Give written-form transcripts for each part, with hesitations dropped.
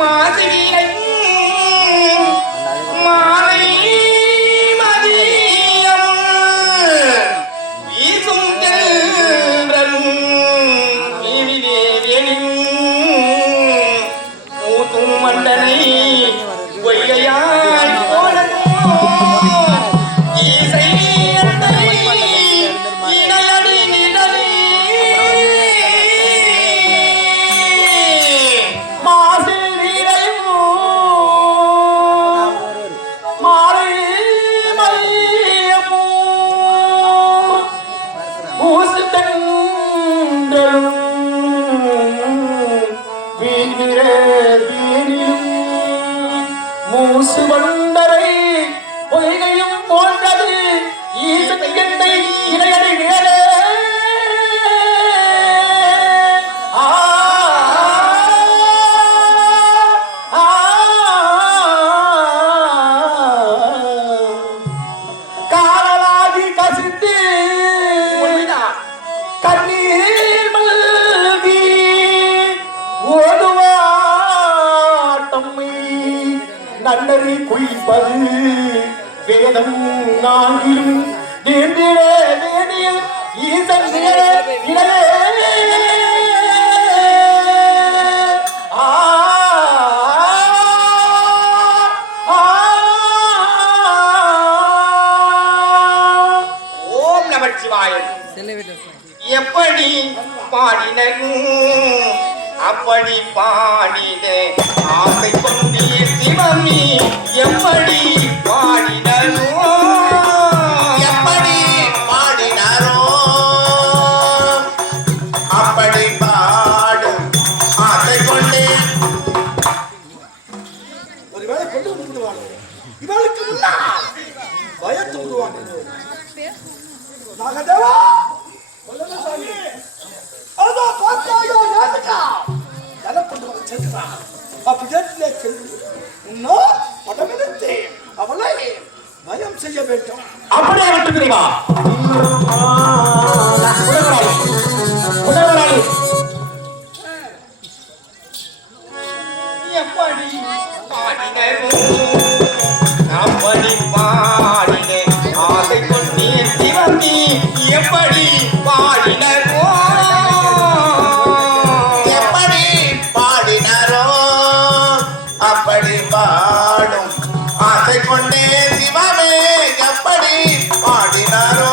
மாசிவியை மாலை மதியம் வீசும் தென்றலும் வீணிலே வேணியும் ஊத்தும் மண்டனை பொய்கையாய் போனதோ ஈசை மூசு வண்டரை பொய்கையும் போன்றது ஈசனை என்னை இணையடி நேரே காலாதி கசித்து கண்ணீர் மல்கி ஓதுவாட்டம்மை நன்னறி குய்ப்பது வேதம் நான்கிலும் தேந்திர வேணியில் ஈசன் நேரே இளையே ஓம் நமச்சிவாய. எப்படி பாடினும் அப்படி பாடின ஆசை கொண்டீர் சிவமி எப்படி பாடினோ எப்படி பாடினாரோ அப்படி பாடும் ஆசை கொண்டே ஒருவேளை கொண்டு வந்து விடுவாங்க. இவளுக்கு முன்னால் பயத்து விடுவாங்க. நாகதேவா அதோ பார்த்தாயோ நேத்துக்கா ஜலப்பட்டு சென்றான். அப்பிடத்திலே சென்று உன்னோர் படமெடுத்து அவளை பயம் செய்ய வேண்டும். அப்படியே விட்டு தெரியுமா எப்படி பாடினோ அப்படி பாடின ஆசை கொண்டீர் சிவமி எப்படி பாடினோ எப்படி பாடினாரோ அப்படி பாடும் ஆசை கொண்டே சிவமே எப்படி பாடினாரோ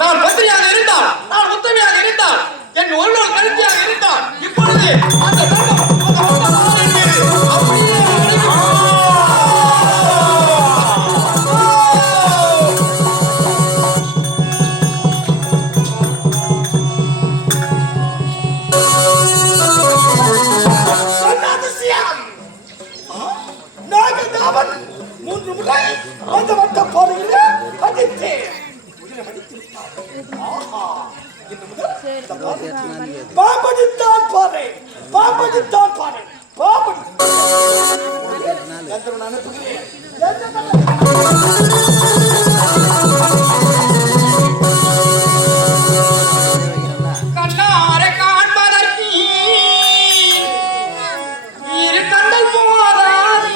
நான் பத்திரியாக இருந்தால் நான் உத்தமையாக இருந்தால் என் உள்ளூர் கருத்தியாக இருந்தால் இப்பொழுது அந்த மூன்று முறை அந்த வட்ட பாதையிலே அடித்தேன். பாம்படித்தான் பாரு பாம்படித்தான் பாரு பாம்படி அனுப்புகிறேன். கண்ணாரை காண்பதற்கு இரு கண்கள் போதாது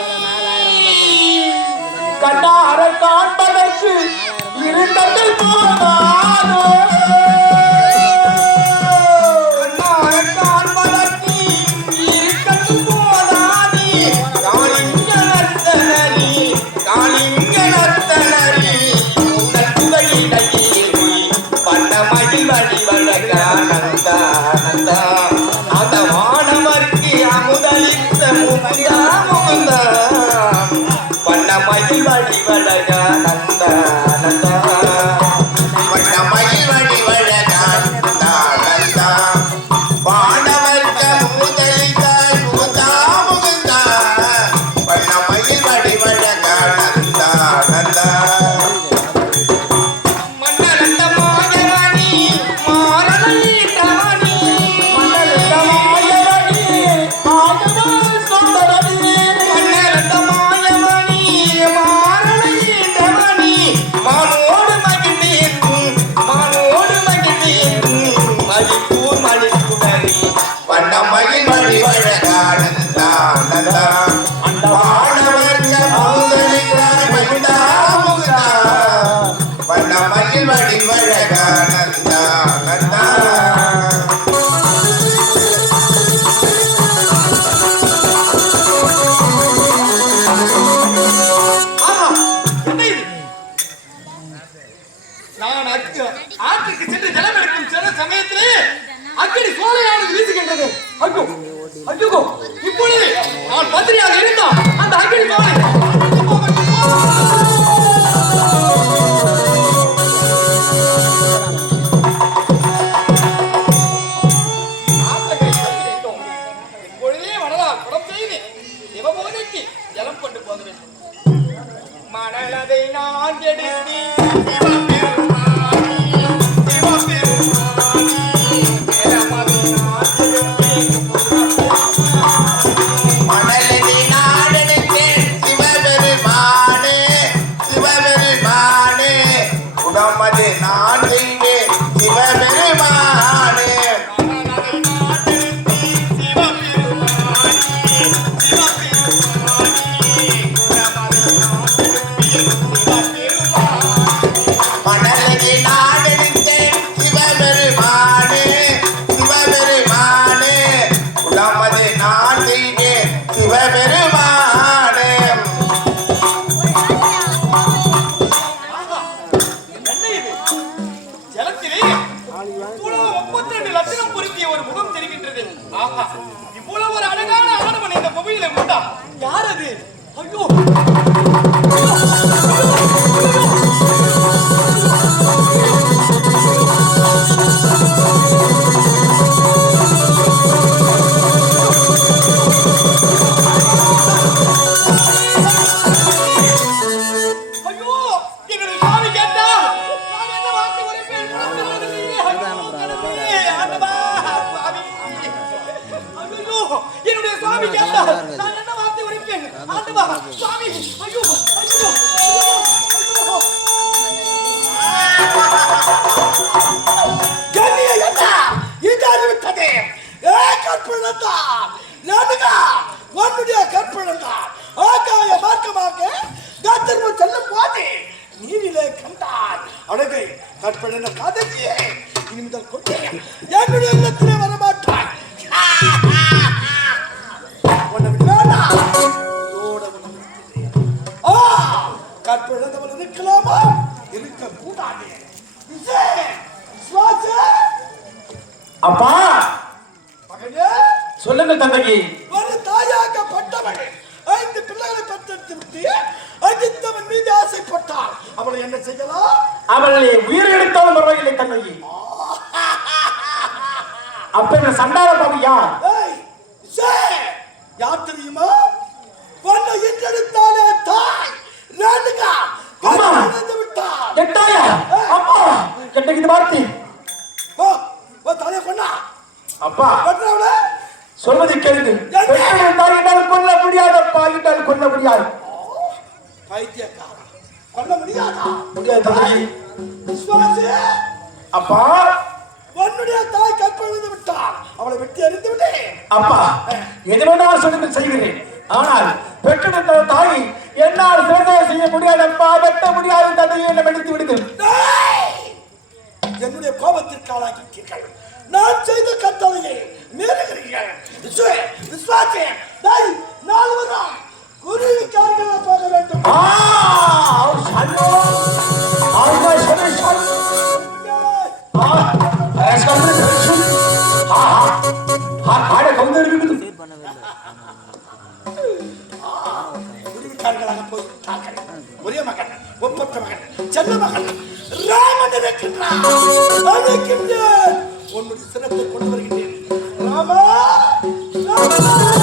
கண்ணாரை காண்பதற்கு இரு கண்கள் போதாதோ காலிங்கனத்தனி காலிங்கன மதிப்பூர் மணிக்குடரி வண்ணமயில் வழிவழகானந்தா நந்தா வானவர்க்க மௌதலிக்காய் மகிழ்ந்தா முகுந்தா வண்ணமயில் வழிவழகானந்தா நந்தா நான் ஆற்றுக்கு சென்று ஜலம் எடுக்கும் சில சமயத்திலே அக்கினி சோலையானது வீசுகின்றது. ஐயோ ஐயோ, இப்பொழுது நான் பத்திரியாக இருந்தால் அந்த அக்கினி சோலை இப்பொழுதே மணலால் குடம் செய்து சிவபோதைக்கு ஜலம் கொண்டு போக வேண்டும். மணலதை நான் எடுத்து இவ்வளவு ஒரு அழகான ஆடவன் இந்த புவியில உண்டா? யார் அது? ஐயோ என்னுடைய சுவாமி கேட்டார், நான் என்ன வார்த்தை உரைப்பேன்? ஆண்டவா சுவாமி, ஐயோ ஐயோ கண்ணிய என்ன இது அறிவித்தது? கற்பழந்தா நானுகா உன்னுடைய கற்பழந்தா ஆகாய மார்க்கமாக காத்திருப்பு செல்லும் போது நீரிலே கண்டாய் அழகை கற்பழந்த காதலியே இனி முதல் கொண்டே என்னுடைய இல்லத்திலே வரமாட்டாய். கற்பழந்தவன் இருக்கலாமா? இருக்க கூடாது. அப்பா மகனே, சொல்லுங்க தந்தைக்கு. ஒரு தாயாகப்பட்டவள் 5 பிள்ளைகளை பெற்றெடுத்து விட்டு அஜித்தவன் மீது ஆசைப்பட்டாள். அவளை என்ன செய்யலாம்? அவளை உயிர் எடுத்தாலும் பரவாயில்லை தந்தைக்கு. அப்ப என்ன சண்டார பாவியா? யார் தெரியுமா? பொண்ணை என்றெடுத்தாலே தாய் ராணுகா கற்பழந்து விட்டாள். கெட்டாயா? அப்பா கெட்ட இது வார்த்தை. தலையை கொண்டா அப்பா பெற்றவளே சொல்வதை கேளுங்க. என்னால் கொல்ல முடியாதப்பா, என்னால் கொல்ல முடியாது. பைத்தியக்காரா, கொல்ல முடியாதா? முடியாது தந்தைக்கு. விசுவாசி, அப்பா உன்னுடைய தாய் கற்பழிந்து விட்டாள். அவளை வெட்டி எறிந்து விட்டே. அப்பா எதுவென்றால் சொல்லுங்கள் செய்கிறேன். ஆனால் பெற்றெடுத்த தாய் என்னால் சிறந்த செய்ய முடியாதப்பா, வெட்ட முடியாது தந்தையை என்னை மன்னித்து விடுங்கள். என்னுடைய கோபத்திற்கு ஆளாகிட்டீர்கள். நான் செய்த கட்டளையை மீறுகிறீர்கள். விசுவாசி, நால்வரும் குருவிக்காரர்கள போக வேண்டும். குருவிக்காரர்களாக போய் தாக்கள். ஒரே மகன், ஒப்பற்ற மகன், செல்ல மகன் ராமன் இருக்கின்றான். அழைக்கின்றேன், உன்னுடைய சிரத்தை கொண்டு வருகின்றேன். ராமா, ராமா.